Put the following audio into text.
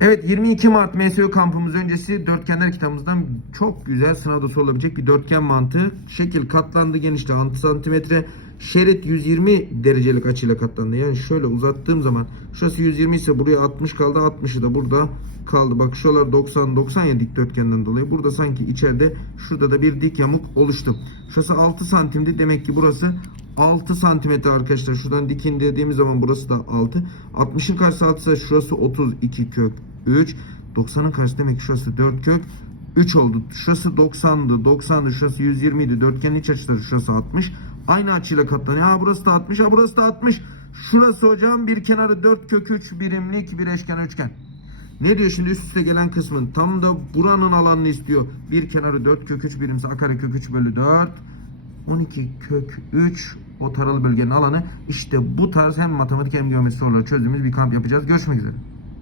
Evet 22 Mart MSU kampımız öncesi dörtgenler kitabımızdan çok güzel sınavda sorulabilecek bir dörtgen mantığı. Şekil katlandı genişliği 6 santimetre. Şerit 120 derecelik açıyla katlandı. Yani şöyle uzattığım zaman şurası 120 ise buraya 60 kaldı. 60'ı da burada kaldı. Bak şuralar 90 90 ya dikdörtgenden dolayı. Burada sanki içeride şurada da bir dik yamuk oluştu. Şurası 6 santimdi. Demek ki burası 6 santimetre arkadaşlar. Şuradan dikin dediğimiz zaman burası da 6. 60'ın karşısı 6 ise şurası 32 kök 3. 90'ın karşısı demek ki şurası 4 kök 3 oldu. Şurası 90'dı. 90'dı. Şurası 120 idi. Dörtgenin iç açıları şurası 60. Aynı açıyla katlanıyor. Ha burası da 60. Ha burası da 60. Şurası hocam bir kenarı 4 kök 3 birimlik bir eşkenar üçgen. Ne diyor şimdi üst üste gelen kısmın tam da buranın alanını istiyor. Bir kenarı 4 kök 3 birimse a kök 3 bölü 4. 12 kök 3 o taralı bölgenin alanı. İşte bu tarz hem matematik hem geometri soruları çözdüğümüz bir kamp yapacağız. Görüşmek üzere.